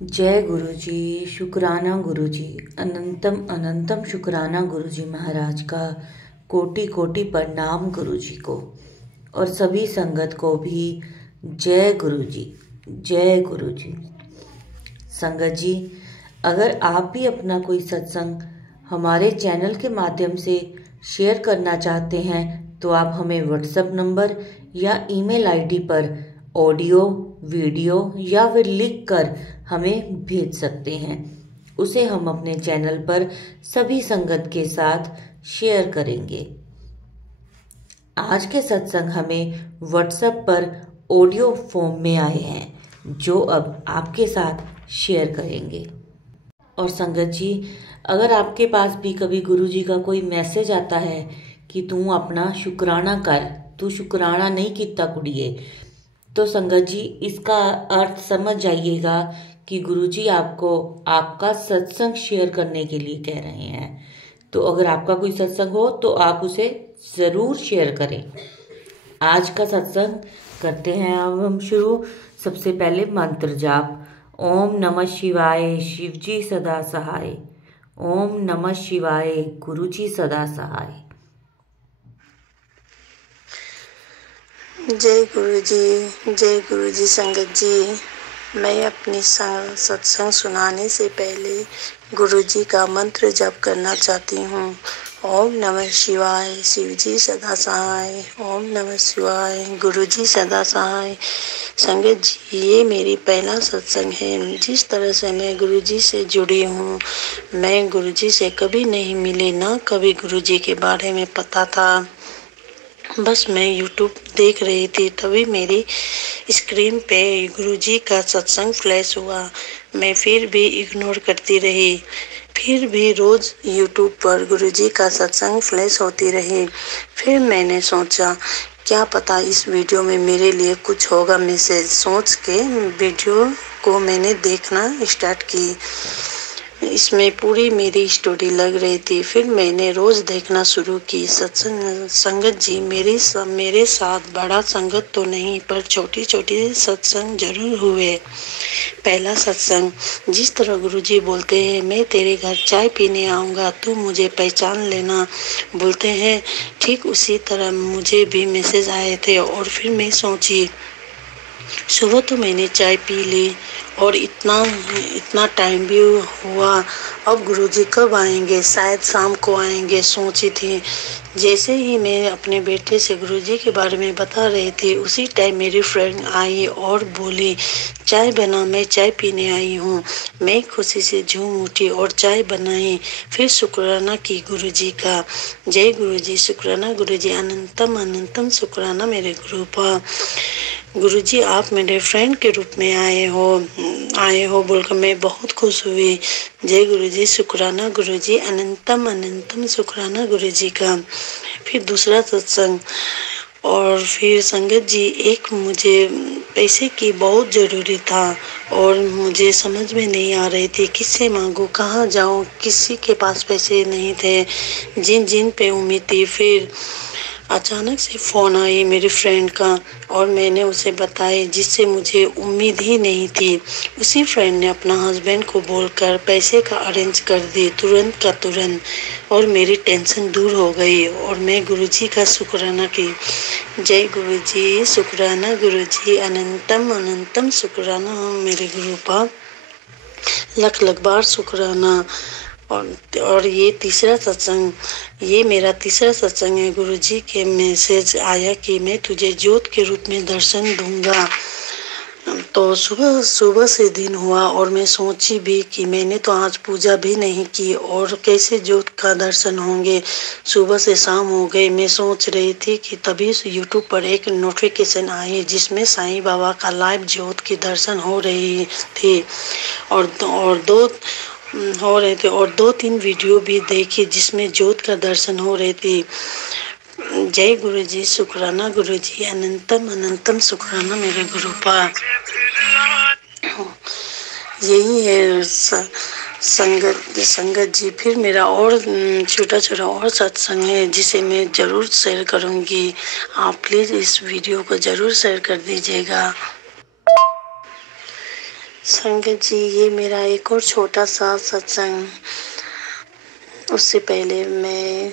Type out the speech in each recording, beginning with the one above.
जय गुरु जी। शुक्राना गुरु जी। अनंतम अनंतम शुक्राना गुरु जी महाराज का। कोटि कोटि प्रणाम गुरु जी को और सभी संगत को भी। जय गुरु जी। जय गुरु जी। संगत जी, अगर आप भी अपना कोई सत्संग हमारे चैनल के माध्यम से शेयर करना चाहते हैं तो आप हमें व्हाट्सएप नंबर या ईमेल आईडी पर ऑडियो, वीडियो या फिर लिख कर हमें भेज सकते हैं। उसे हम अपने चैनल पर सभी संगत के साथ शेयर करेंगे। आज के सत्संग हमें व्हाट्सएप पर ऑडियो फॉर्म में आए हैं जो अब आपके साथ शेयर करेंगे। और संगत जी, अगर आपके पास भी कभी गुरु जी का कोई मैसेज आता है कि तू अपना शुक्राना कर, तू शुक्राना नहीं किता कुड़िए, तो संगत जी इसका अर्थ समझ जाइएगा कि गुरुजी आपको आपका सत्संग शेयर करने के लिए कह रहे हैं। तो अगर आपका कोई सत्संग हो तो आप उसे जरूर शेयर करें। आज का सत्संग करते हैं अब हम शुरू। सबसे पहले मंत्र जाप। ओम नमः शिवाय, शिवजी सदा सहाय। ओम नमः शिवाय, गुरुजी सदा सहाय। जय गुरु जी। जय गुरु जी। संगत जी, मैं अपनी सत्संग सुनाने से पहले गुरु जी का मंत्र जप करना चाहती हूँ। ओम नमः शिवाय, शिवजी सदा सहाय। ओम नमः शिवाय, गुरु जी सदा सहाय। संगत जी, ये मेरी पहला सत्संग है। जिस तरह से मैं गुरु जी से जुड़ी हूँ, मैं गुरु जी से कभी नहीं मिली, ना कभी गुरु जी के बारे में पता था। बस मैं यूट्यूब देख रही थी, तभी मेरी स्क्रीन पे गुरुजी का सत्संग फ्लैश हुआ। मैं फिर भी इग्नोर करती रही। फिर भी रोज यूट्यूब पर गुरुजी का सत्संग फ्लैश होती रही। फिर मैंने सोचा क्या पता इस वीडियो में मेरे लिए कुछ होगा मैसेज। सोच के वीडियो को मैंने देखना स्टार्ट की। इसमें पूरी मेरी स्टोरी लग रही थी। फिर मैंने रोज देखना शुरू की। सत्संग संगत जी, मेरे साथ बड़ा संगत तो नहीं, पर छोटी छोटी सत्संग जरूर हुए। पहला सत्संग, जिस तरह गुरुजी बोलते हैं मैं तेरे घर चाय पीने आऊँगा, तू मुझे पहचान लेना, बोलते हैं, ठीक उसी तरह मुझे भी मैसेज आए थे। और फिर मैं सोची, सुबह तो मैंने चाय पी ली और इतना टाइम भी हुआ, अब गुरुजी कब आएंगे? शायद शाम को आएंगे, सोची थी। जैसे ही मैं अपने बेटे से गुरुजी के बारे में बता रही थी, उसी टाइम मेरी फ्रेंड आई और बोली, चाय बना, मैं चाय पीने आई हूँ। मैं खुशी से झूम उठी और चाय बनाई। फिर शुक्राना की गुरुजी का। जय गुरुजी। शुक्राना गुरुजी। अनंतम अनंतम शुक्राना मेरे गुरु पर। गुरुजी, आप मेरे फ्रेंड के रूप में आए हो बोलकर मैं बहुत खुश हुई। जय गुरुजी। शुक्राना गुरुजी। अनंतम अनंतम शुक्राना गुरुजी का। फिर दूसरा सत्संग। और फिर संगत जी, एक मुझे पैसे की बहुत ज़रूरी था और मुझे समझ में नहीं आ रही थी किससे मांगूं, कहाँ जाऊँ। किसी के पास पैसे नहीं थे, जिन पे उम्मीद थी। फिर अचानक से फ़ोन आई मेरी फ्रेंड का और मैंने उसे बताए, जिससे मुझे उम्मीद ही नहीं थी। उसी फ्रेंड ने अपना हस्बैंड को बोलकर पैसे का अरेंज कर दी, तुरंत का तुरंत। और मेरी टेंशन दूर हो गई और मैं गुरुजी का शुक्राना की। जय गुरुजी। शुक्राना गुरुजी। अनंतम अनंतम शुक्राना मेरे गुरु पर। लख लख बार शुक्राना। और ये तीसरा सत्संग, ये मेरा तीसरा सत्संग है। गुरुजी के मैसेज आया कि मैं तुझे ज्योत के रूप में दर्शन दूंगा। तो सुबह से दिन हुआ और मैं सोची भी कि मैंने तो आज पूजा भी नहीं की और कैसे ज्योत का दर्शन होंगे। सुबह से शाम हो गई। मैं सोच रही थी कि तभी यूट्यूब पर एक नोटिफिकेशन आई जिसमें साईं बाबा का लाइव ज्योत की दर्शन हो रही थी और दो तीन वीडियो भी देखी जिसमें ज्योत का दर्शन हो रही थी। जय गुरुजी। शुक्राना गुरुजी। अनंतम अनंतम शुक्राना मेरे गुरु पर। यही है संगत जी। फिर मेरा और छोटा छोटा और सत्संग है जिसे मैं जरूर शेयर करूंगी। आप प्लीज इस वीडियो को जरूर शेयर कर दीजिएगा। संगत जी, ये मेरा एक और छोटा सा सत्संग। उससे पहले मैं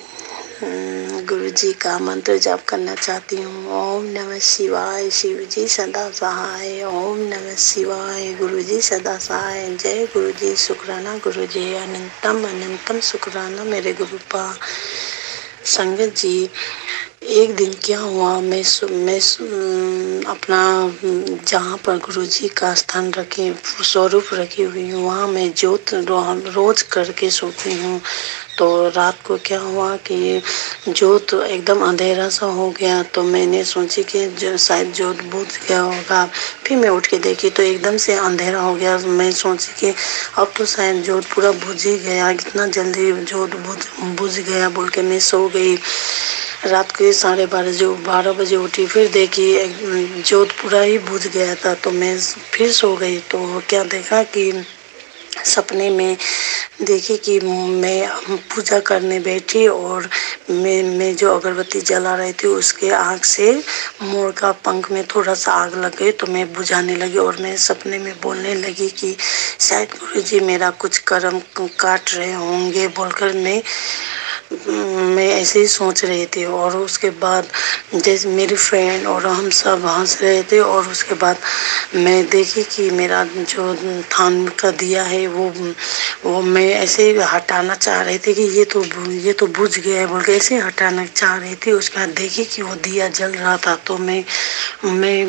गुरु जी का मंत्र जाप करना चाहती हूँ। ओम नमः शिवाय, शिव जी सदा सहाय। ओम नमः शिवाय, गुरु जी सदा सहाय। जय गुरु जी, शुक्राना गुरु जी, अनंतम अनंतम शुक्राना मेरे गुरु पा। संगत जी, एक दिन क्या हुआ, मैं अपना जहाँ पर गुरु जी का स्थान रखे स्वरूप रखी हुई हूँ, वहाँ मैं ज्योत रोज करके सोती हूँ। तो रात को क्या हुआ कि ज्योत एकदम अंधेरा सा हो गया, तो मैंने सोची कि जो शायद ज्योत बुझ गया होगा। फिर मैं उठ के देखी तो एकदम से अंधेरा हो गया। मैं सोची कि अब तो शायद ज्योत पूरा बुझ ही गया, इतना जल्दी ज्योत बुझ गया बोल के मैं सो गई। रात के 12:30 बजे उठी, फिर देखी ज्योत पूरा ही बुझ गया था। तो मैं फिर सो गई। तो क्या देखा कि सपने में देखी कि मैं पूजा करने बैठी और मैं जो अगरबत्ती जला रही थी उसके आग से मोर का पंख में थोड़ा सा आग लग गई। तो मैं बुझाने लगी और मैं सपने में बोलने लगी कि शायद गुरुजी मेरा कुछ कर्म काट रहे होंगे बोलकर मैं ऐसे ही सोच रही थी। और उसके बाद जैसे मेरी फ्रेंड और हम सब हंस रहे थे। और उसके बाद मैं देखी कि मेरा जो थान का दिया है वो मैं ऐसे हटाना चाह रही थी कि ये तो बुझ गया है बोल के ऐसे हटाना चाह रही थी। उसके बाद देखी कि वो दिया जल रहा था। तो मैं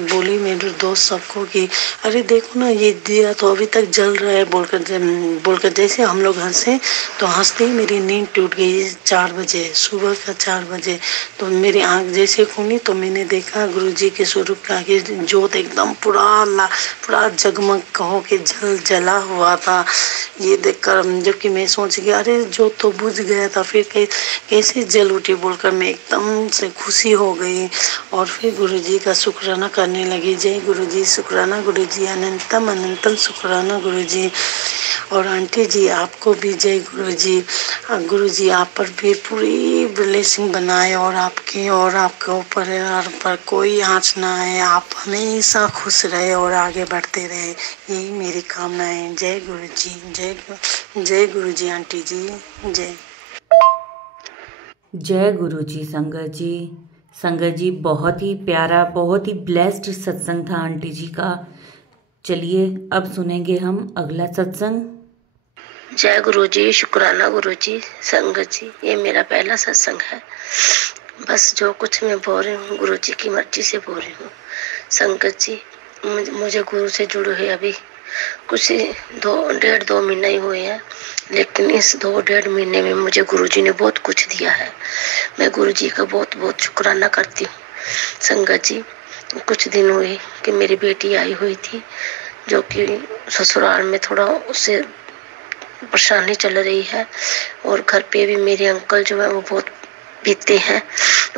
बोली मेरे दोस्त सबको कि अरे देखो ना, ये दिया तो अभी तक जल रहा है बोलकर जैसे हम लोग हंसे। तो हंसते ही मेरी नींद टूट गई। 4 बजे, सुबह का 4 बजे। तो मेरी आंख जैसे खुली तो मैंने देखा गुरुजी के स्वरूप के आगे ज्योत एकदम पूरा जगमग होके जला हुआ था। ये देखकर जबकि मैं सोच गया अरे ज्योत तो बुझ गया था, फिर कैसे जल उठी बोलकर मैं एकदम से खुशी हो गई। और फिर गुरुजी का शुक्राना करने लगी। जय गुरुजी, शुक्राना गुरुजी, अनंतम अनंतम शुक्राना गुरुजी। और आंटी जी आपको भी जय गुरुजी। गुरुजी आप पर भी पूरी ब्लेसिंग बनाए और आपके ऊपर पर कोई आँच ना आए। आप हमेशा खुश रहे और आगे बढ़ते रहे, यही मेरी कामना है। जय गुरुजी, जय गुरुजी आंटी जी, जय। जय गुरुजी संगत जी। संगत जी, बहुत ही प्यारा, बहुत ही ब्लेस्ड सत्संग था आंटी जी का। चलिए अब सुनेंगे हम अगला सत्संग। जय गुरुजी, शुक्राना गुरुजी। संगत जी, ये मेरा पहला सत्संग है। बस जो कुछ मैं बोल रही हूँ गुरुजी की मर्जी से बोल रही हूँ। संगत जी, मुझे गुरु से जुड़े हुए अभी कुछ 1.5-2 महीने ही हुए हैं, लेकिन इस 2-1.5 महीने में मुझे गुरुजी ने बहुत कुछ दिया है। मैं गुरुजी का बहुत बहुत शुक्राना करती हूँ। संगत जी, कुछ दिन हुए कि मेरी बेटी आई हुई थी, जो कि ससुराल में थोड़ा उससे परेशानी चल रही है। और घर पे भी मेरे अंकल जो है वो बहुत पीते हैं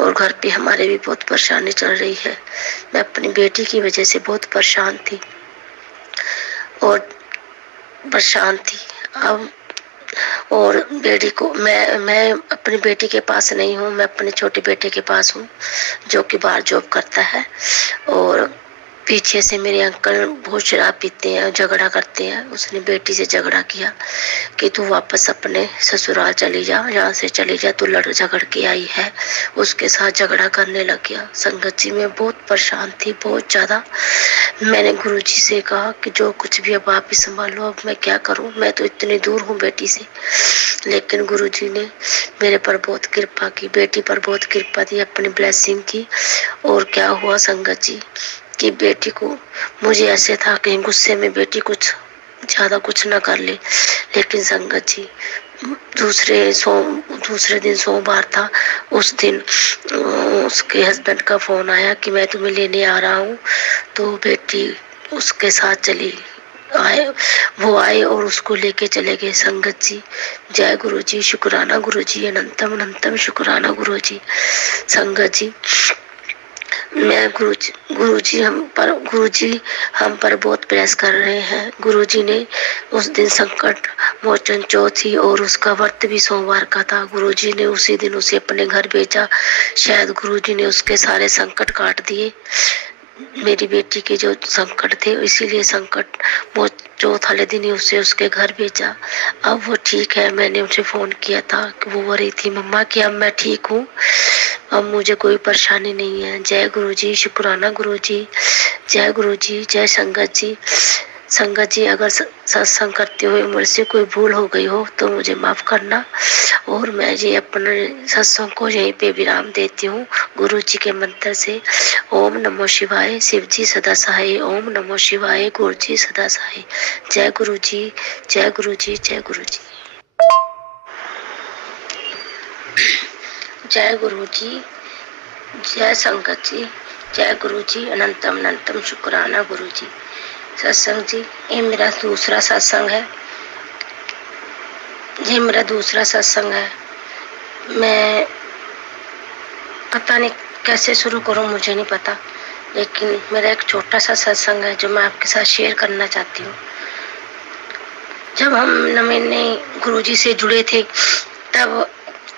और घर पे हमारे भी बहुत परेशानी चल रही है। मैं अपनी बेटी की वजह से बहुत परेशान थी अब। और बेटी को मैं अपनी बेटी के पास नहीं हूँ, मैं अपने छोटे बेटे के पास हूँ जो कि बाहर जॉब करता है। और पीछे से मेरे अंकल बहुत शराब पीते हैं, झगड़ा करते हैं। उसने बेटी से झगड़ा किया कि तू वापस अपने ससुराल चली जा, यहाँ से चली जा, तू लड़ झगड़ के आई है। उसके साथ झगड़ा करने लग गया। संगत जी, मैं बहुत परेशान थी, बहुत ज्यादा। मैंने गुरुजी से कहा कि जो कुछ भी अब आप ही संभालो, अब मैं क्या करूं, मैं तो इतनी दूर हूँ बेटी से। लेकिन गुरुजी ने मेरे पर बहुत कृपा की, बेटी पर बहुत कृपा दी, अपनी ब्लेसिंग की। और क्या हुआ संगत जी कि बेटी को, मुझे ऐसे था कहीं गुस्से में बेटी कुछ ज्यादा कुछ ना कर ले। लेकिन संगत जी, दूसरे दिन सोमवार था, उस दिन उसके हस्बैंड का फोन आया कि मैं तुम्हें लेने आ रहा हूँ। तो बेटी उसके साथ वो आए और उसको लेके चले गए। संगत जी, जय गुरुजी, शुक्राना गुरुजी, अनंतम अनंतम शुक्राना गुरुजी। संगत जी, मैं गुरुजी हम पर बहुत प्रयास कर रहे हैं। गुरुजी ने उस दिन संकट मोचन चौथी और उसका व्रत भी सोमवार का था। गुरुजी ने उसी दिन उसे अपने घर भेजा। शायद गुरुजी ने उसके सारे संकट काट दिए। मेरी बेटी के जो संकट थे, इसीलिए संकट वो चौथ वाले दिन ही उसे उसके घर भेजा। अब वो ठीक है। मैंने उसे फोन किया था कि वो रही थी मम्मा कि अब मैं ठीक हूँ, अब मुझे कोई परेशानी नहीं है। जय गुरु जी, शुक्राना गुरु जी, जय गुरु जी, जय संगत जी। संगत जी, अगर सत्संग करते हुए मुझसे कोई भूल हो गई हो तो मुझे माफ करना। और मैं जी अपने सत्संग को यहीं पे विराम देती हूँ गुरु जी के मंत्र से। ओम नमो शिवाय, शिव जी सदा सहाय। ओम नमो शिवाय, गुरु जी सदा सहाय। जय गुरु जी, जय गुरु जी, जय गुरु जी। जय गुरु जी, जय संगत जी, जय गुरु जी, अनंतम अनंतम शुक्राना गुरु जी। सत्संग जी, ये मेरा दूसरा सत्संग है। ये मेरा दूसरा सत्संग है। मैं पता नहीं कैसे शुरू करूं, मुझे नहीं पता, लेकिन मेरा एक छोटा सा सत्संग है जो मैं आपके साथ शेयर करना चाहती हूँ। जब हम मैंने गुरुजी से जुड़े थे तब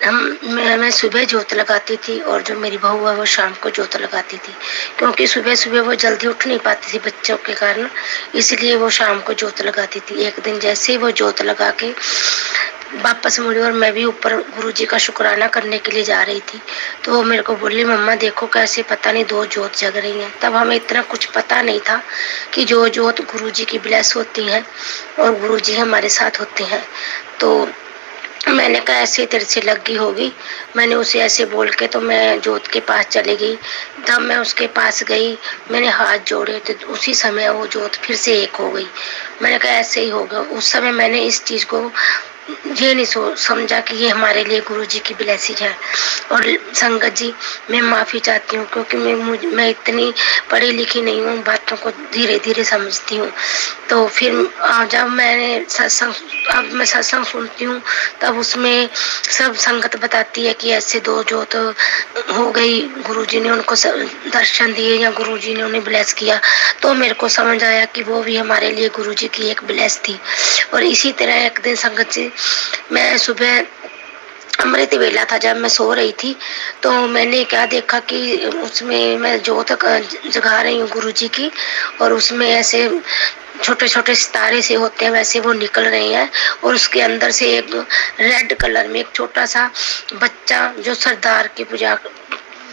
मैं सुबह जोत लगाती थी और जो मेरी बहू है वो शाम को जोत लगाती थी, क्योंकि सुबह सुबह वो जल्दी उठ नहीं पाती थी बच्चों के कारण, इसलिए वो शाम को जोत लगाती थी। एक दिन जैसे ही वो जोत लगा के वापस मुड़ी और मैं भी ऊपर गुरुजी का शुक्राना करने के लिए जा रही थी, तो वो मेरे को बोली मम्मा देखो कैसे पता नहीं दो जोत जग रही हैं। तब हमें इतना कुछ पता नहीं था कि जो जोत गुरुजी की ब्लेस होती है और गुरुजी हमारे साथ होते हैं। तो मैंने कहा ऐसे तेरे से लगी होगी, मैंने उसे ऐसे बोल के तो मैं जोत के पास चली गई। तब मैं उसके पास गई, मैंने हाथ जोड़े तो उसी समय वो जोत फिर से एक हो गई। मैंने कहा ऐसे ही होगा। उस समय मैंने इस चीज को ये नहीं समझा कि ये हमारे लिए गुरुजी की ब्लेसिंग है। और संगत जी, मैं माफी चाहती हूँ क्योंकि मैं इतनी पढ़ी लिखी नहीं हूँ, बातों को धीरे धीरे समझती हूँ। तो फिर जब मैंने अब मैं सत्संग सुनती हूँ तब उसमें सब संगत बताती है कि ऐसे दो जो तो हो गई, गुरुजी ने उनको दर्शन दिए या गुरुजी ने उन्हें ब्लेस किया, तो मेरे को समझ आया कि वो भी हमारे लिए गुरुजी की एक ब्लेस थी। और इसी तरह एक दिन संगत जी, मैं सुबह अमृत वेला था, जब मैं सो रही थी तो मैंने क्या देखा कि उसमें मैं जोत जगा रही हूँ गुरुजी की, और उसमें ऐसे छोटे छोटे सितारे से होते हैं वैसे वो निकल रहे हैं, और उसके अंदर से एक रेड कलर में एक छोटा सा बच्चा जो सरदार की पूजा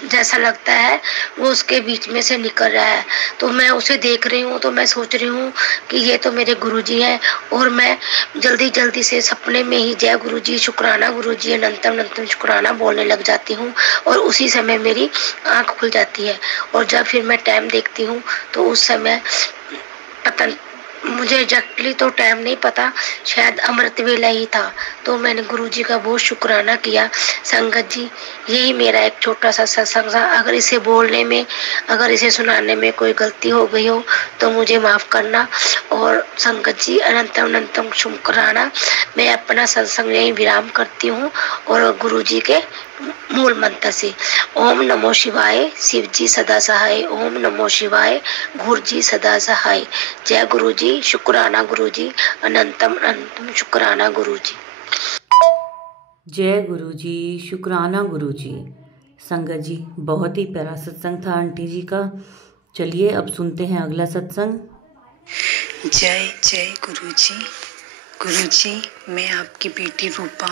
जैसा लगता है वो उसके बीच में से निकल रहा है। तो मैं उसे देख रही हूँ तो मैं सोच रही हूँ कि ये तो मेरे गुरुजी हैं, और मैं जल्दी जल्दी से सपने में ही जय गुरुजी, शुक्राना गुरुजी, अनंतम अनंतम शुक्राना बोलने लग जाती हूँ, और उसी समय मेरी आंख खुल जाती है। और जब फिर मैं टाइम देखती हूँ तो उस समय पता, मुझे एग्जैक्टली तो टाइम नहीं पता, शायद अमृत वेला ही था। तो मैंने गुरुजी का बहुत शुक्राना किया। संगत जी, यही मेरा एक छोटा सा सत्संग था। अगर इसे बोलने में, अगर इसे सुनाने में कोई गलती हो गई हो तो मुझे माफ करना। और संगत जी, अनंतम अनंतम शुक्राना। मैं अपना सत्संग यही विराम करती हूँ और गुरुजी के मूल मंत्र से ओम नमो शिवाय, शिव जी सदा सहाय। ओम नमो शिवाय, गुरु जी सदा सहाय। जय गुरु जी, शुक्राना गुरु जी, अनंतम अनंतम शुक्राना गुरु जी। जय गुरु जी, शुक्राना गुरु जी। संगत जी, बहुत ही प्यारा सत्संग था आंटी जी का। चलिए अब सुनते हैं अगला सत्संग। जय जय गुरु जी। गुरु जी, मैं आपकी बेटी रूपा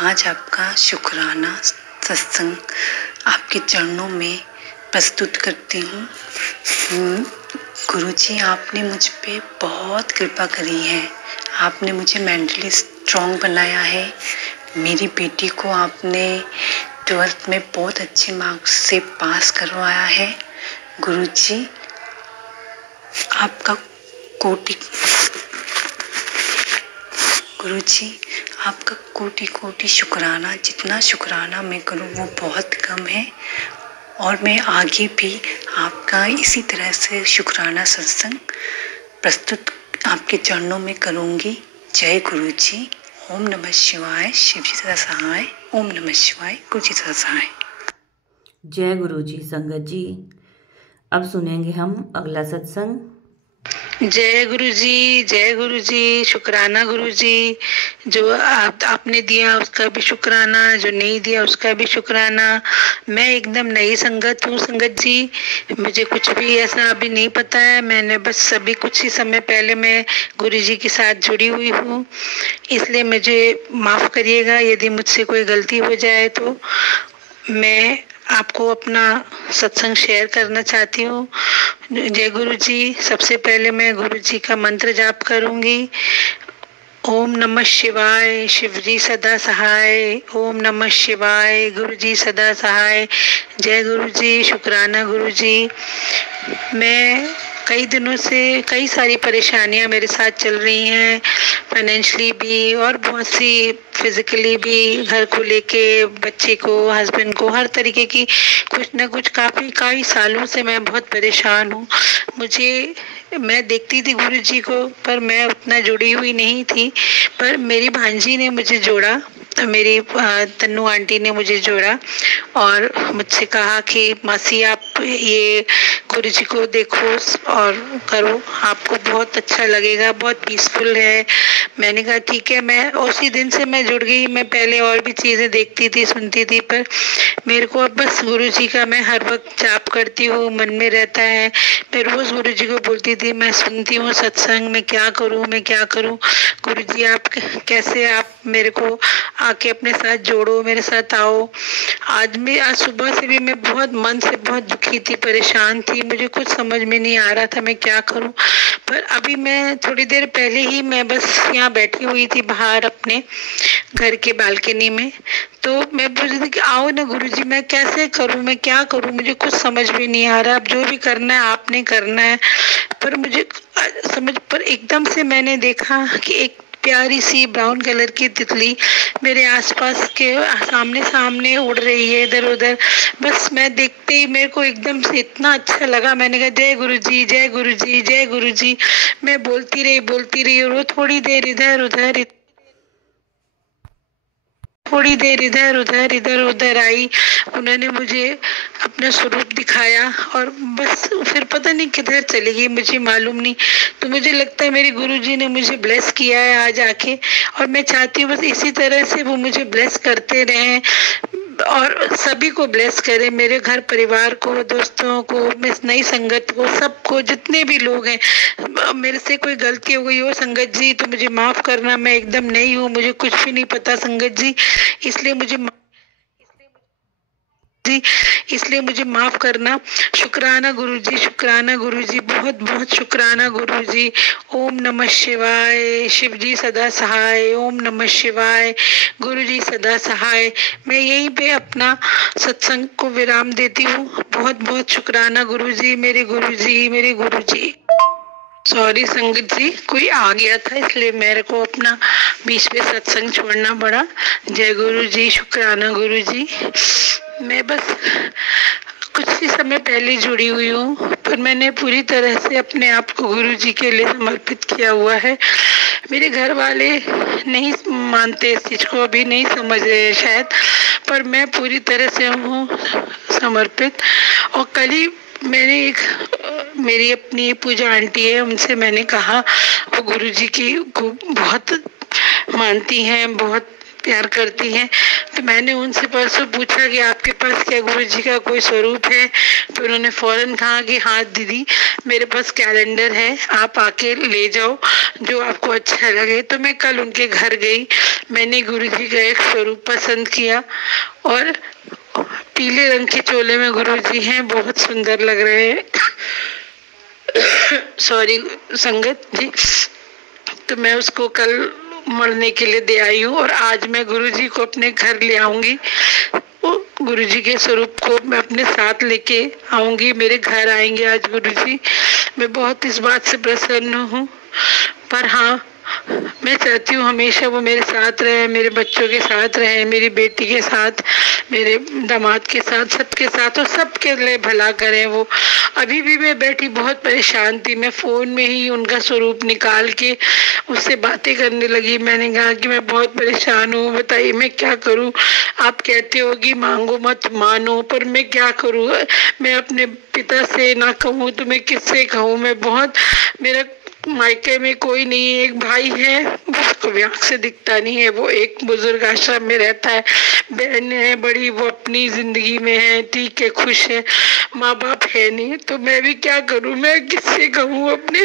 आज आपका शुक्राना सत्संग आपके चरणों में प्रस्तुत करती हूँ। गुरु जी, आपने मुझ पे बहुत कृपा करी है। आपने मुझे मेंटली स्ट्रॉन्ग बनाया है। मेरी बेटी को आपने 12th में बहुत अच्छे मार्क्स से पास करवाया है। गुरु जी, आपका कोटि गुरु जी, आपका कोटि कोटि शुक्राना। जितना शुक्राना मैं करूँ वो बहुत कम है, और मैं आगे भी आपका इसी तरह से शुक्राना सत्संग प्रस्तुत आपके चरणों में करूँगी। जय गुरु जी। ओम नमः शिवाय, शिव जी सदा सहाय। ओम नमः शिवाय, गुरु जी सदा सहाय। जय गुरु जी। संगत जी, अब सुनेंगे हम अगला सत्संग। जय गुरु जी, जय गुरु जी, शुक्राना गुरु जी। जो आपने दिया उसका भी शुक्राना, जो नहीं दिया उसका भी शुक्राना। मैं एकदम नई संगत हूँ संगत जी, मुझे कुछ भी ऐसा अभी नहीं पता है। मैंने बस अभी कुछ ही समय पहले मैं गुरु जी के साथ जुड़ी हुई हूँ, इसलिए मुझे माफ करिएगा यदि मुझसे कोई गलती हो जाए तो। मैं आपको अपना सत्संग शेयर करना चाहती हूँ। जय गुरु जी। सबसे पहले मैं गुरु जी का मंत्र जाप करूंगी। ओम नमः शिवाय, शिव जी सदा सहाय। ओम नमः शिवाय, गुरु जी सदा सहाय। जय गुरु जी, शुक्राना गुरु जी। मैं कई दिनों से कई सारी परेशानियां मेरे साथ चल रही हैं, फाइनेंशियली भी और बहुत सी फिजिकली भी, घर को लेके, बच्चे को, हस्बैंड को, हर तरीके की कुछ न कुछ कई सालों से मैं बहुत परेशान हूँ। मैं देखती थी गुरु जी को, पर मैं उतना जुड़ी हुई नहीं थी, पर मेरी भांजी ने मुझे जोड़ा, मेरी तन्नू आंटी ने मुझे जोड़ा और मुझसे कहा कि मासी आप ये गुरु जी को देखो और करो, आपको बहुत अच्छा लगेगा, बहुत पीसफुल है। मैंने कहा ठीक है। मैं उसी दिन से मैं जुड़ गई। मैं पहले और भी चीजें देखती थी, सुनती थी, पर मेरे को अब बस गुरु जी का मैं हर वक्त जाप करती हूँ, मन में रहता है। मैं रोज गुरु जी को बोलती थी, मैं सुनती हूँ सत्संग में, क्या करूँ मैं, क्या करूँ गुरु जी, आप कैसे आप मेरे को आके अपने साथ जोड़ो, मेरे साथ आओ। आज सुबह से भी मैं बहुत मन से बहुत दुखी थी, परेशान थी, मुझे कुछ समझ में नहीं आ रहा था मैं क्या करूं। पर अभी मैं थोड़ी देर पहले ही मैं बस यहाँ बैठी हुई थी बाहर अपने घर के बालकनी में, तो मैं पूछ रही थी कि आओ ना गुरुजी, मैं कैसे करूं, मैं क्या करूं, मुझे कुछ समझ में नहीं आ रहा। अब जो भी करना है आपने करना है, पर मुझे समझ पर एकदम से मैंने देखा कि एक प्यारी सी ब्राउन कलर की तितली मेरे आसपास के सामने सामने उड़ रही है इधर उधर। बस मैं देखते ही मेरे को एकदम से इतना अच्छा लगा। मैंने कहा जय गुरु जी, जय गुरु जी, जय गुरु जी। मैं बोलती रही और वो थोड़ी देर इधर उधर इधर उधर आई। उन्होंने मुझे अपना स्वरूप दिखाया और बस फिर पता नहीं किधर चली गई, मुझे मालूम नहीं। तो मुझे लगता है मेरे गुरुजी ने मुझे ब्लेस किया है आज आके, और मैं चाहती हूँ बस इसी तरह से वो मुझे ब्लेस करते रहें और सभी को ब्लेस करे, मेरे घर परिवार को, दोस्तों को, इस नई संगत को, सबको, जितने भी लोग हैं। मेरे से कोई गलती हो गई हो संगत जी तो मुझे माफ करना, मैं एकदम नई हूँ, मुझे कुछ भी नहीं पता संगत जी, इसलिए इसलिए मुझे माफ करना। शुक्राना गुरुजी, शुक्राना गुरुजी, बहुत बहुत शुक्राना गुरुजी। ओम नमः शिवाय, शिव जी सदा सहाय। ओम नमः शिवाय, गुरुजी सदा सहाय। मैं यहीं पे अपना सत्संग को विराम देती हूँ। बहुत बहुत शुक्राना गुरुजी, मेरे गुरुजी, मेरे गुरुजी। सॉरी संगत जी, कोई आ गया था इसलिए मेरे को अपना बीच में सत्संग छोड़ना पड़ा। जय गुरु जी, शुक्राना गुरु जी। मैं बस कुछ ही समय पहले जुड़ी हुई हूँ, पर मैंने पूरी तरह से अपने आप को गुरु जी के लिए समर्पित किया हुआ है। मेरे घर वाले नहीं मानते इस चीज को, अभी नहीं समझ रहे शायद, पर मैं पूरी तरह से हूँ समर्पित। और कल ही मेरी अपनी पूजा आंटी है, उनसे मैंने कहा, वो गुरुजी की को बहुत मानती हैं, बहुत प्यार करती हैं। तो मैंने उनसे परसों पूछा कि आपके पास क्या गुरुजी का कोई स्वरूप है, तो उन्होंने फौरन कहा कि हाँ दीदी, मेरे पास कैलेंडर है, आप आके ले जाओ जो आपको अच्छा लगे। तो मैं कल उनके घर गई, मैंने गुरुजी का एक स्वरूप पसंद किया और पीले रंग के चोले में गुरुजी हैं, बहुत सुंदर लग रहे हैं। सॉरी संगत जी। तो मैं उसको कल मरने के लिए दे आई हूँ और आज मैं गुरुजी को अपने घर ले आऊंगी। गुरुजी के स्वरूप को मैं अपने साथ लेके आऊंगी, मेरे घर आएंगे आज गुरुजी। मैं बहुत इस बात से प्रसन्न हूँ। पर हाँ, मैं चाहती हूँ हमेशा वो मेरे साथ रहे, मेरे बच्चों के साथ रहे, मेरी बेटी के साथ, मेरे दामाद के साथ, सबके साथ, और सबके लिए भला करें वो। अभी भी मैं बैठी बहुत परेशान थी, मैं फ़ोन में ही उनका स्वरूप निकाल के उससे बातें करने लगी। मैंने कहा कि मैं बहुत परेशान हूँ, बताइए मैं क्या करूँ। आप कहते हो कि मांगो मत मानो, पर मैं क्या करूँ। मैं अपने पिता से ना कहूँ तो मैं किससे कहूँ। मैं बहुत, मेरा मायके में कोई नहीं है, एक भाई है, उसको भी आँख से दिखता नहीं है, वो एक बुजुर्ग आश्रम में रहता है। बहन है बड़ी, वो अपनी जिंदगी में है, ठीक है, खुश है। माँ बाप है नहीं, तो मैं भी क्या करूँ, मैं किससे कहूँ अपने।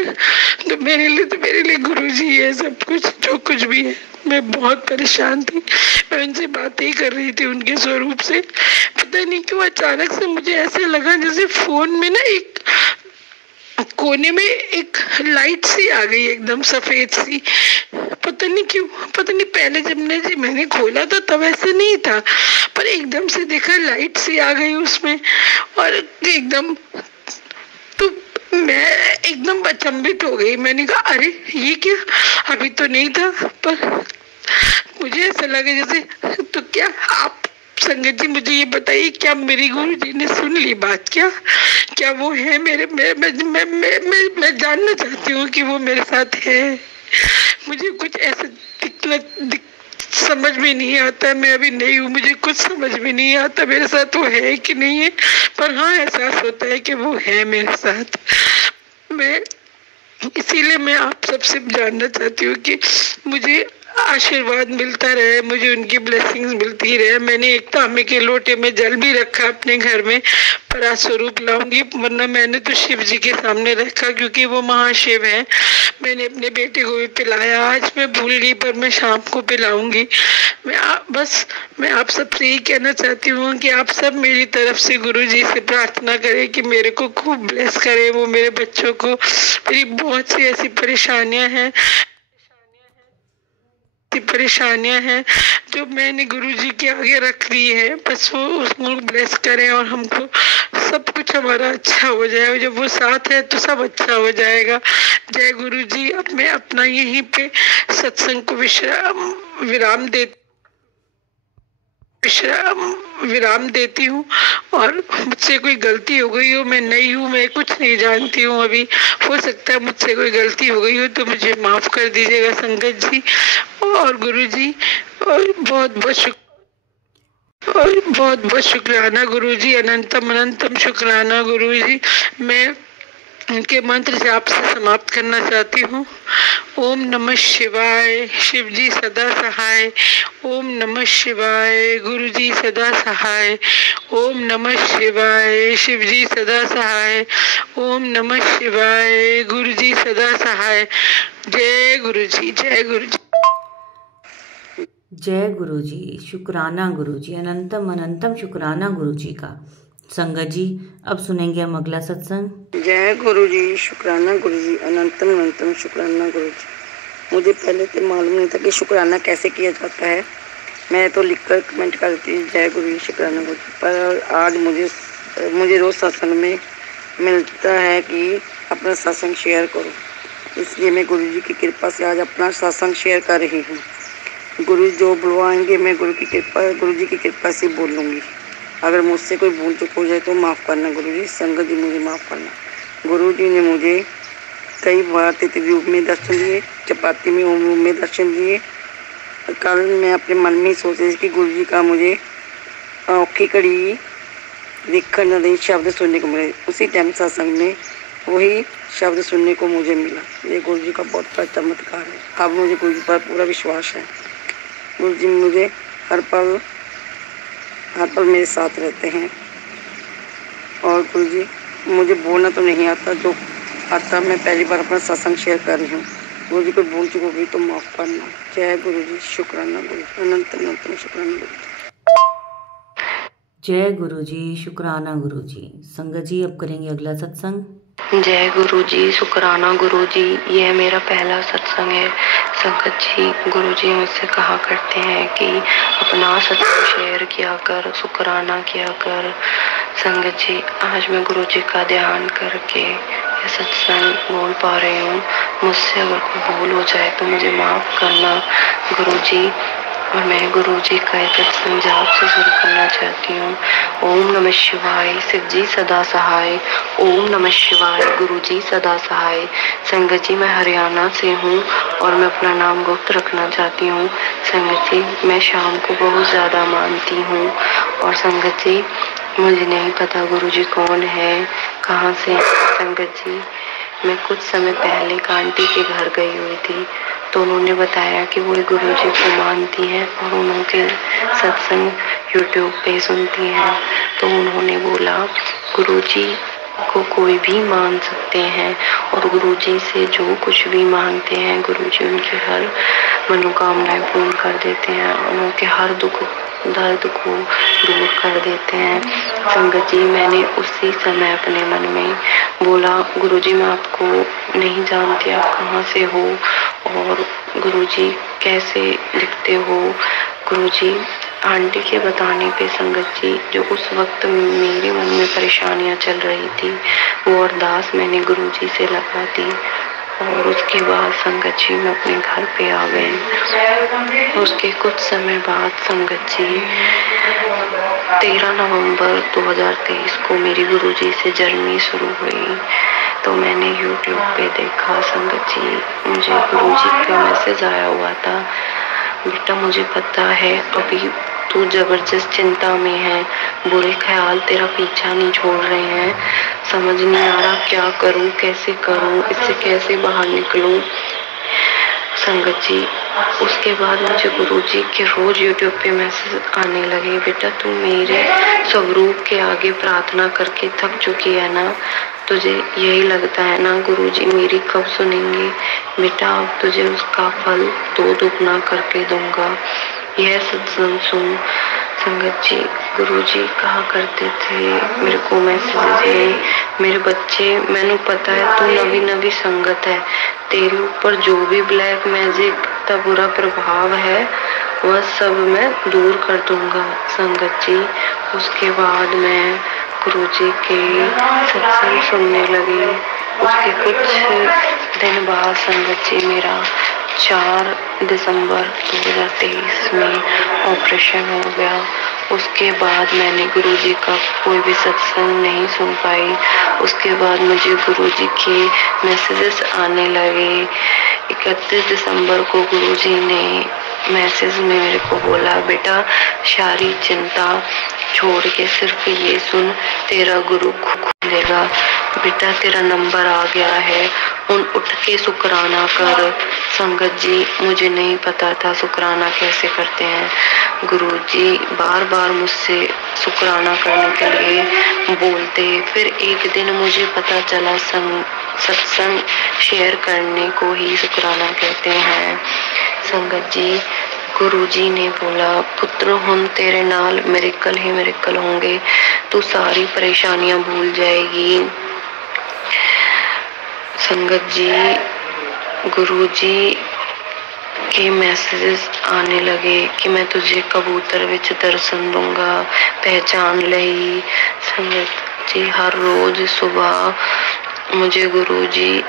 तो मेरे लिए गुरुजी है सब कुछ, जो कुछ भी है। मैं बहुत परेशान थी, मैं उनसे बातें ही कर रही थी उनके स्वरूप से। पता नहीं क्यों अचानक से मुझे ऐसे लगा जैसे फोन में ना एक कोने में एक लाइट सी आ गई, एकदम सफेद सी। पता नहीं क्यों, पता नहीं, पहले जब मैंने खोला था तब ऐसे नहीं था, पर एकदम से देखा लाइट सी आ गई उसमें, और एकदम, तो मैं एकदम अचंभित हो गई। मैंने कहा अरे ये क्या, अभी तो नहीं था। पर मुझे ऐसा लगा जैसे, तो क्या आप संगत जी मुझे ये बताइए, क्या मेरी गुरु जी ने सुन ली बात? क्या वो है मेरे, मैं जानना चाहती हूँ कि वो मेरे साथ है। मुझे कुछ ऐसा समझ में नहीं आता। मैं अभी नहीं हूँ, मुझे कुछ समझ में नहीं आता मेरे साथ वो है कि नहीं है, पर हाँ एहसास होता है कि वो है मेरे साथ। मैं इसीलिए मैं आप सबसे जानना चाहती हूँ कि मुझे आशीर्वाद मिलता रहे, मुझे उनकी ब्लेसिंग्स मिलती रहे। मैंने एक तांबे के लोटे में जल भी रखा अपने घर में, पर आज स्वरूप लाऊंगी, वरना मैंने तो शिव जी के सामने रखा क्योंकि वो महाशिव है। मैंने अपने बेटे को भी पिलाया, आज मैं भूल गई, पर मैं शाम को पिलाऊंगी। बस मैं आप सबसे यही कहना चाहती हूँ कि आप सब मेरी तरफ से गुरु जी से प्रार्थना करें कि मेरे को खूब ब्लेस करे, वो मेरे बच्चों को। मेरी बहुत सी ऐसी परेशानियां हैं जो मैंने गुरु जी के आगे रख दी है। बस वो उसको ब्लेस करें और हमको सब कुछ हमारा अच्छा हो जाए। जब वो साथ है तो सब अच्छा हो जाएगा। जय गुरु जी। अब मैं अपना यहीं पे सत्संग को विराम देती हूँ। और मुझसे कोई गलती हो गई हो, मैं नई हूँ, मैं कुछ नहीं जानती हूँ अभी, हो सकता है मुझसे कोई गलती हो गई हो तो मुझे माफ कर दीजिएगा संगत जी और गुरु जी। और बहुत बहुत शुक्राना गुरु जी, अनंतम अनंतम शुक्राना गुरु जी। मैं उनके मंत्र से आपसे समाप्त करना चाहती हूँ। ओम नमः शिवाय, शिव जी सदा सहाय। ओम नमः शिवाय, गुरु जी सदा सहाय। ओम नमः शिवाय, शिव जी सदा सहाय। ओम नमः शिवाय, गुरु जी सदा सहाय। जय गुरु जी, जय गुरु जी। जय गुरु जी, शुक्राना गुरु जी, अनंतम अनंतम शुक्राना गुरु जी का। संगत जी अब सुनेंगे हम अगला सत्संग। जय गुरु जी, शुक्राना गुरु जी, अनंतम अनंतम शुक्राना गुरु जी। मुझे पहले तो मालूम नहीं था कि शुक्राना कैसे किया जाता है। मैं तो लिखकर कमेंट करती जय गुरु जी, शुक्राना गुरु जी। पर आज मुझे रोज़ सत्संग में मिलता है कि अपना सत्संग शेयर करो, इसलिए मैं गुरु जी की कृपा से आज अपना सत्संग शेयर कर रही हूँ। गुरु जो बुलवाएंगे मैं गुरु जी की कृपा से बोलूँगी। अगर मुझसे कोई भूल चूक हो जाए तो माफ़ करना गुरु जी। संगत जी मुझे माफ़ करना। गुरु जी ने मुझे कई बार तितली रूप में दर्शन दिए, चपाती में ओम रूप में दर्शन दिए। कल मैं अपने मन में ही सोच रही थी कि गुरु जी का मुझे औखी कड़ी दिखकर न नहीं शब्द सुनने को मिले। उसी टाइम सत्संग में वही शब्द सुनने को मुझे मिला। ये गुरु जी का बहुत बड़ा चमत्कार है। अब मुझे गुरु जी पर पूरा विश्वास है। गुरु जी मुझे हर पल मेरे साथ रहते हैं। और गुरु जी मुझे बोलना तो नहीं आता, जो आता मैं पहली बार अपना सत्संग शेयर कर रही हूँ। गुरु जी कोई भूल चूक हो गई तो माफ़ करना। जय गुरु जी, शुक्राना गुरु जी, अनंत अनंत शुक्राना गुरु जी। जय गुरु जी, शुक्राना गुरु जी। संगत जी अब करेंगे अगला सत्संग। जय गुरु जी, शुक्राना गुरु जी। यह मेरा पहला सत्संग है। संगत जी, गुरु जी मुझसे कहा करते हैं कि अपना सत्संग शेयर किया कर, शुक्राना किया कर। संगत जी, आज मैं गुरु जी का ध्यान करके ये सत्संग बोल पा रही हूँ। मुझसे अगर कोई भूल हो जाए तो मुझे माफ़ करना गुरुजी। और मैं गुरुजी का एक सत्संग जाप से शुरू करना चाहती हूँ। ओम नमः शिवाय, शिव जी सदा सहाय। ओम नमः शिवाय, गुरुजी सदा सहाय। संगत जी, मैं हरियाणा से हूँ और मैं अपना नाम गुप्त रखना चाहती हूँ। संगत जी, मैं शाम को बहुत ज़्यादा मानती हूँ। और संगत जी, मुझे नहीं पता गुरुजी कौन है, कहाँ से। संगत जी, मैं कुछ समय पहले एक आंटी के घर गई हुई थी, तो उन्होंने बताया कि वो गुरुजी को मानती हैं और उनके सत्संग यूट्यूब पे सुनती हैं। तो उन्होंने बोला गुरुजी को कोई भी मान सकते हैं और गुरुजी से जो कुछ भी मांगते हैं गुरुजी उनकी हर मनोकामनाएं पूर्ण कर देते हैं, उनके हर दुख दर्द को दूर कर देते हैं। संगत जी, मैंने उसी समय अपने मन में बोला गुरुजी मैं आपको नहीं जानती, आप कहाँ से हो और गुरुजी कैसे दिखते हो। गुरुजी, आंटी के बताने पे संगत जी, जो उस वक्त मेरे मन में परेशानियां चल रही थी वो अरदास मैंने गुरुजी से लगा दी। और उसके बाद संगत जी मैं अपने घर पे आ गई। उसके कुछ समय बाद संगत जी 13 नवंबर 2023 को मेरी गुरुजी से जर्नी शुरू हुई। तो मैंने यूट्यूब पे देखा संगत जी, मुझे गुरुजी का मैसेज आया हुआ था, बेटा मुझे पता है अभी तू जबरदस्त चिंता में है, बुरे ख्याल तेरा पीछा नहीं छोड़ रहे हैं, समझ नहीं आ रहा क्या करूं, कैसे करूं, इससे कैसे बाहर निकलूं। संगत जी, उसके बाद मुझे गुरुजी के रोज यूट्यूब पे मैसेज आने लगे, बेटा तू मेरे स्वरूप के आगे प्रार्थना करके थक चुकी है ना, तुझे यही लगता है ना गुरुजी मेरी कब सुनेंगे, बेटा अब तुझे उसका फल 2 दुगना करके दूंगा, यह सत्संग सुन। संगत जी, गुरुजी कहा करते थे मेरे को मैसेज में, मेरे बच्चे मैंने पता है तू नवी नवी संगत है, तेरे ऊपर जो भी ब्लैक मैजिक का बुरा प्रभाव है वह सब मैं दूर कर दूंगा। संगत जी, उसके बाद मैं गुरुजी के सत्संग सुनने लगी। उसके कुछ दिन बाद संगत जी मेरा 4 दिसंबर 2023 में ऑपरेशन हो गया। उसके बाद मैंने गुरुजी का कोई भी सत्संग नहीं सुन पाई। उसके बाद मुझे गुरुजी के मैसेजेस आने लगे। 31 दिसंबर को गुरुजी ने मैसेज में मेरे को बोला, बेटा सारी चिंता छोड़ के सिर्फ ये सुन, तेरा गुरु खुलेगा, बेटा तेरा नंबर आ गया है, उठ के शुक्राना कर। संगत जी, मुझे नहीं पता था शुक्राना कैसे करते हैं। गुरुजी बार बार मुझसे शुक्राना करने के लिए बोलते। फिर एक दिन मुझे पता चला सत्संग शेयर करने को ही शुक्राना कहते हैं। संगत जी, गुरुजी ने बोला, पुत्र हुन तेरे नाल मिरेकल ही मिरेकल होंगे, तू सारी परेशानियां भूल जाएगी। संगत जी, गुरुजी के मैसेजेस आने लगे कि मैं तुझे कबूतर विच दर्शन दूंगा, पहचान लई। संगत जी, हर रोज सुबह मुझे गुरुजी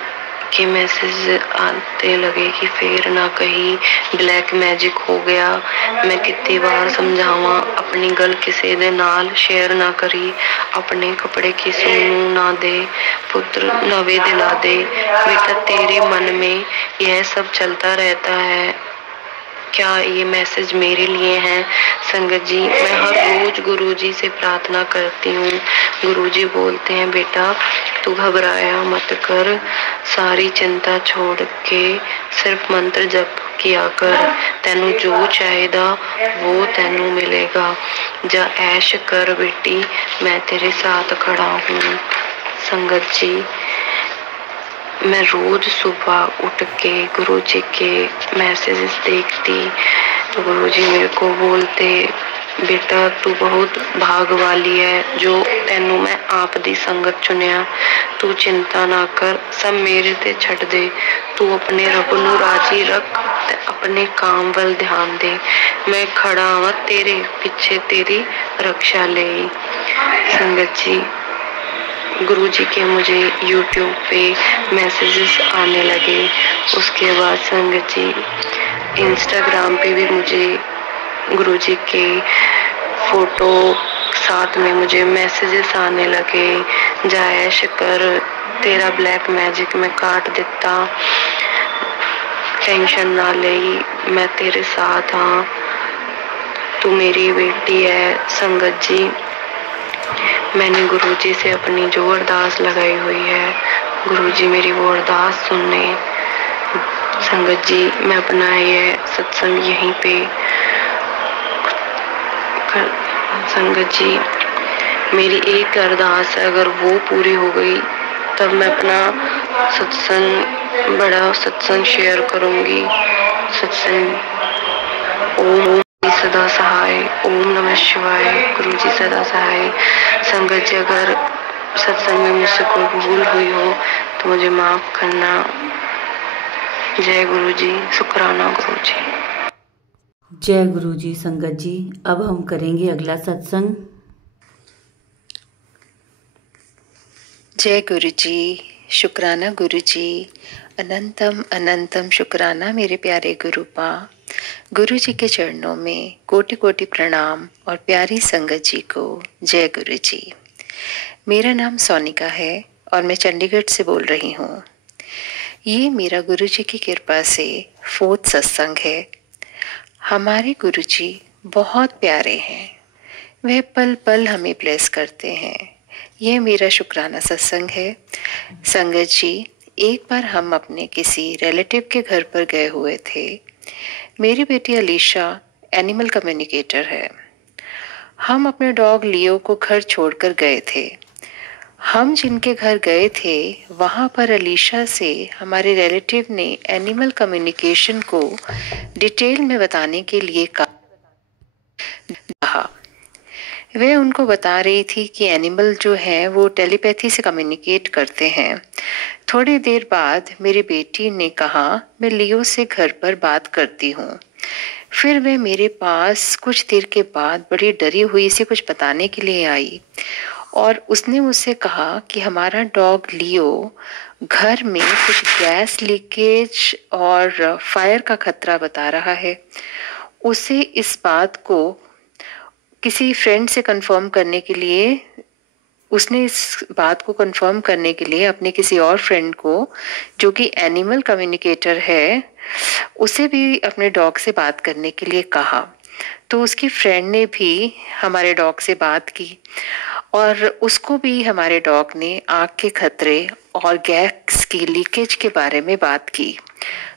के मैसेज आते लगे कि फेर ना कहीं ब्लैक मैजिक हो गया। मैं कितनी बार समझावा, अपनी गल किसी दे नाल शेयर ना करी, अपने कपड़े किसी नू ना दे, पुत्र नवे दिला दे, बेटा तेरे मन में यह सब चलता रहता है, क्या ये मैसेज मेरे लिए हैं? संगत जी, मैं हर रोज गुरुजी से प्रार्थना करती हूँ। गुरुजी बोलते हैं, बेटा तू घबराया मत कर, सारी चिंता छोड़ के सिर्फ मंत्र जप किया कर, तेनू जो चाहेदा वो तेनू मिलेगा, जा ऐश कर बेटी, मैं तेरे साथ खड़ा हूँ। संगत जी, मैं रोज सुबह उठ के गुरुजी के मैसेजेस देखती तो गुरुजी मेरे को बोलते, बेटा तू बहुत भाग वाली है, जो तेनू मैं आप दी संगत चुनिया, तू चिंता ना कर, सब मेरे ते छड़ दे, तू अपने रब नू राजी रख ते अपने काम वल ध्यान दे, मैं खड़ा हाँ तेरे पीछे, तेरी रक्षा ले। संगत जी, गुरुजी के मुझे यूट्यूब पे मैसेजेस आने लगे। उसके बाद संगत जी इंस्टाग्राम पे भी मुझे गुरुजी के फोटो साथ में मुझे मैसेजेस आने लगे। जय शकर तेरा ब्लैक मैजिक मैं काट देता, टेंशन ना ले, मैं तेरे साथ हाँ, तू मेरी बेटी है। संगत जी मैंने गुरुजी से अपनी जो अरदास लगाई हुई है, गुरुजी मेरी वो अरदास सुनने। संगत जी मैं अपना ये सत्संग यहीं पे संगत जी मेरी एक अरदास है, अगर वो पूरी हो गई तब मैं अपना बड़ा सत्संग शेयर करूंगी। सत्संग ओम सदा सहाय, ओम नमः शिवाय, गुरु जी सदा सहाय। संगत जी अगर सत्संग में मुझसे कोई भूल हुई हो तो मुझे माफ करना। जय गुरु जी, शुक्राना गुरु जी। जय गुरु जी। संगत जी अब हम करेंगे अगला सत्संग। जय गुरु जी, शुक्राना गुरु जी, अनंतम अनंतम शुक्राना मेरे प्यारे गुरु पा। गुरु जी के चरणों में कोटि कोटि प्रणाम और प्यारी संगत जी को जय गुरु जी। मेरा नाम सोनिका है और मैं चंडीगढ़ से बोल रही हूँ। ये मेरा गुरु जी की कृपा से 4th सत्संग है। हमारे गुरु जी बहुत प्यारे हैं, वह पल पल हमें ब्लेस करते हैं। यह मेरा शुक्राना सत्संग है। संगत जी एक बार हम अपने किसी रिलेटिव के घर पर गए हुए थे। मेरी बेटी अलीशा एनिमल कम्युनिकेटर है। हम अपने डॉग लियो को घर छोड़कर गए थे। हम जिनके घर गए थे वहाँ पर अलीशा से हमारे रिलेटिव ने एनिमल कम्युनिकेशन को डिटेल में बताने के लिए कहा। वे उनको बता रही थी कि एनिमल जो है वो टेलीपैथी से कम्युनिकेट करते हैं। थोड़ी देर बाद मेरी बेटी ने कहा मैं लियो से घर पर बात करती हूँ। फिर वह मेरे पास कुछ देर के बाद बड़ी डरी हुई से कुछ बताने के लिए आई और उसने मुझसे कहा कि हमारा डॉग लियो घर में कुछ गैस लीकेज और फायर का खतरा बता रहा है। उसे इस बात को किसी फ्रेंड से कंफर्म करने के लिए उसने इस बात को कंफर्म करने के लिए अपने किसी और फ्रेंड को जो कि एनिमल कम्युनिकेटर है उसे भी अपने डॉग से बात करने के लिए कहा। तो उसकी फ्रेंड ने भी हमारे डॉग से बात की और उसको भी हमारे डॉग ने आग के खतरे और गैस की लीकेज के बारे में बात की।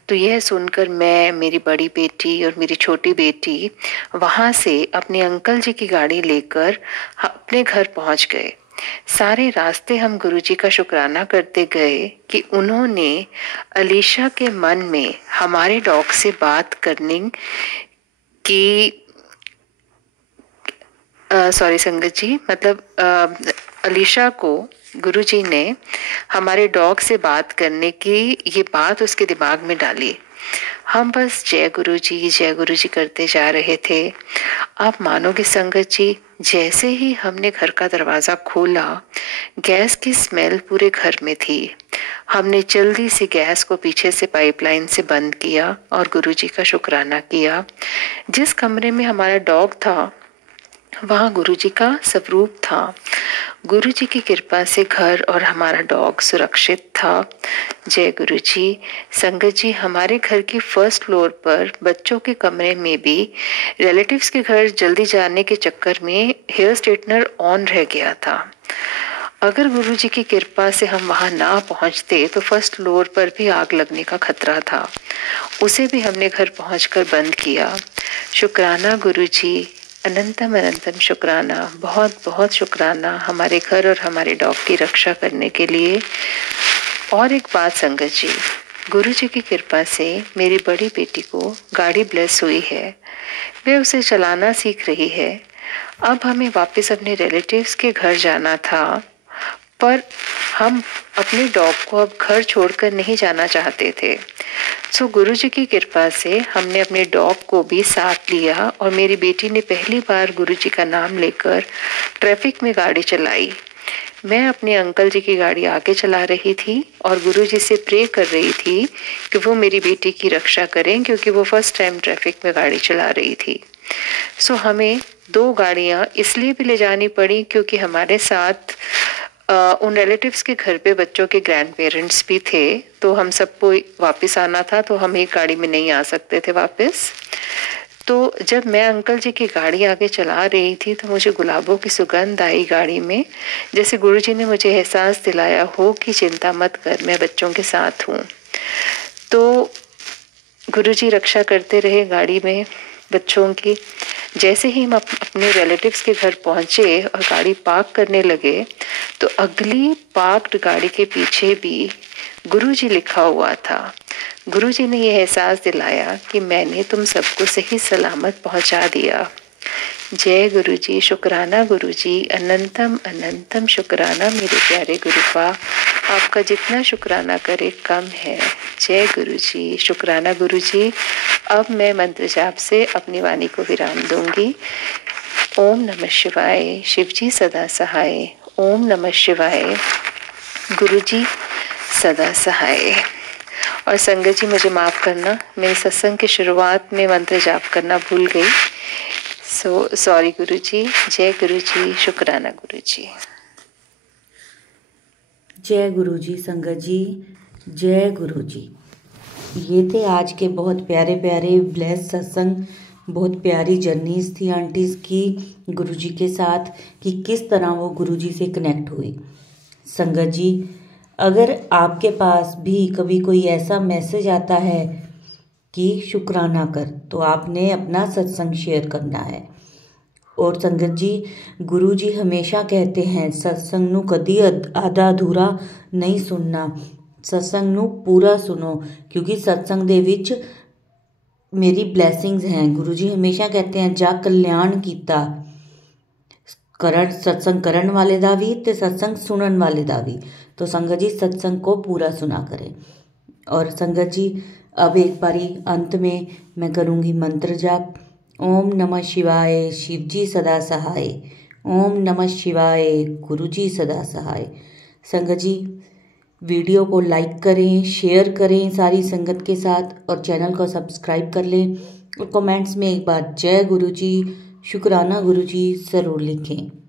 तो यह सुनकर मैं, मेरी बड़ी बेटी और मेरी छोटी बेटी वहाँ से अपने अंकल जी की गाड़ी लेकर अपने घर पहुँच गए। सारे रास्ते हम गुरुजी का शुक्राना करते गए कि उन्होंने अलीशा के मन में हमारे डॉग से बात करने की सॉरी संगत जी, मतलब अलीशा को गुरुजी ने हमारे डॉग से बात करने की ये बात उसके दिमाग में डाली। हम बस जय गुरु जी करते जा रहे थे। आप मानोगे संगत जी, जैसे ही हमने घर का दरवाज़ा खोला गैस की स्मेल पूरे घर में थी। हमने जल्दी से गैस को पीछे से पाइपलाइन से बंद किया और गुरुजी का शुक्राना किया। जिस कमरे में हमारा डॉग था वहाँ गुरुजी का स्वरूप था। गुरुजी की कृपा से घर और हमारा डॉग सुरक्षित था। जय गुरुजी। संगत जी हमारे घर की 1st फ्लोर पर बच्चों के कमरे में भी रिलेटिव्स के घर जल्दी जाने के चक्कर में हेयर स्ट्रेटनर ऑन रह गया था। अगर गुरुजी की कृपा से हम वहाँ ना पहुँचते तो 1st फ्लोर पर भी आग लगने का खतरा था। उसे भी हमने घर पहुँचकर बंद किया। शुक्राना गुरुजी, अनंतम अनंतम शुक्राना, बहुत बहुत शुक्राना हमारे घर और हमारे डॉग की रक्षा करने के लिए। और एक बात संगत जी, गुरुजी की कृपा से मेरी बड़ी बेटी को गाड़ी ब्लेस हुई है, वे उसे चलाना सीख रही है। अब हमें वापस अपने रिलेटिव्स के घर जाना था, पर हम अपने डॉग को अब घर छोड़कर नहीं जाना चाहते थे। सो गुरुजी की कृपा से हमने अपने डॉग को भी साथ लिया और मेरी बेटी ने पहली बार गुरुजी का नाम लेकर ट्रैफिक में गाड़ी चलाई। मैं अपने अंकल जी की गाड़ी आगे चला रही थी और गुरुजी से प्रे कर रही थी कि वो मेरी बेटी की रक्षा करें, क्योंकि वो फर्स्ट टाइम ट्रैफिक में गाड़ी चला रही थी। सो हमें 2 गाड़ियाँ इसलिए भी ले जानी पड़ी क्योंकि हमारे साथ उन रिलेटिव्स के घर पे बच्चों के ग्रैंड पेरेंट्स भी थे, तो हम सबको वापस आना था, तो हम एक गाड़ी में नहीं आ सकते थे वापस। तो जब मैं अंकल जी की गाड़ी आगे चला रही थी तो मुझे गुलाबों की सुगंध आई गाड़ी में, जैसे गुरुजी ने मुझे एहसास दिलाया हो कि चिंता मत कर, मैं बच्चों के साथ हूँ। तो गुरुजी रक्षा करते रहे गाड़ी में बच्चों की। जैसे ही हम अपने रिलेटिव्स के घर पहुँचे और गाड़ी पार्क करने लगे तो अगली पार्क्ड गाड़ी के पीछे भी गुरुजी लिखा हुआ था। गुरुजी ने यह एहसास दिलाया कि मैंने तुम सबको सही सलामत पहुंचा दिया। जय गुरुजी, शुक्राना गुरुजी, अनंतम अनंतम शुक्राना मेरे प्यारे गुरुपा, आपका जितना शुक्राना करे कम है। जय गुरुजी, शुक्राना गुरुजी। अब मैं मंत्र जाप से अपनी वाणी को विराम दूंगी। ओम नमः शिवाय, शिवजी सदा सहाय। ओम नमः शिवाय, गुरुजी सदा सहाय। और संगत जी मुझे माफ़ करना, मेरे सत्संग की शुरुआत में मंत्र जाप करना भूल गई। सॉरी गुरुजी। जय गुरुजी, शुक्राना गुरुजी। जय गुरुजी संगत जी, जय गुरुजी। ये थे आज के बहुत प्यारे प्यारे ब्लेस सत्संग। बहुत प्यारी जर्नीज थी आंटीज़ की गुरुजी के साथ, कि किस तरह वो गुरुजी से कनेक्ट हुई। संगत जी, अगर आपके पास भी कभी कोई ऐसा मैसेज आता है कि शुक्राना कर, तो आपने अपना सत्संग शेयर करना है। और संगत जी, गुरुजी हमेशा कहते हैं सत्संग नू कदी आधा अधूरा नहीं सुनना, सत्संग नू पूरा सुनो, क्योंकि सत्संग दे विच मेरी ब्लैसिंग्स हैं। गुरुजी हमेशा कहते हैं जा कल्याण कीता, सत्संग करन वाले दा भी ते सत्संग सुनन वाले दा भी। तो संगत जी सत्संग को पूरा सुना करें। और संगत जी अब एक बारी अंत में मैं करूँगी मंत्र जाप। ओम नमः शिवाय, शिवजी सदा सहाय। ओम नमः शिवाय, गुरुजी सदा सहाय। संगत जी वीडियो को लाइक करें, शेयर करें सारी संगत के साथ, और चैनल को सब्सक्राइब कर लें। और कमेंट्स में एक बार जय गुरुजी, शुक्राना गुरुजी ज़रूर लिखें।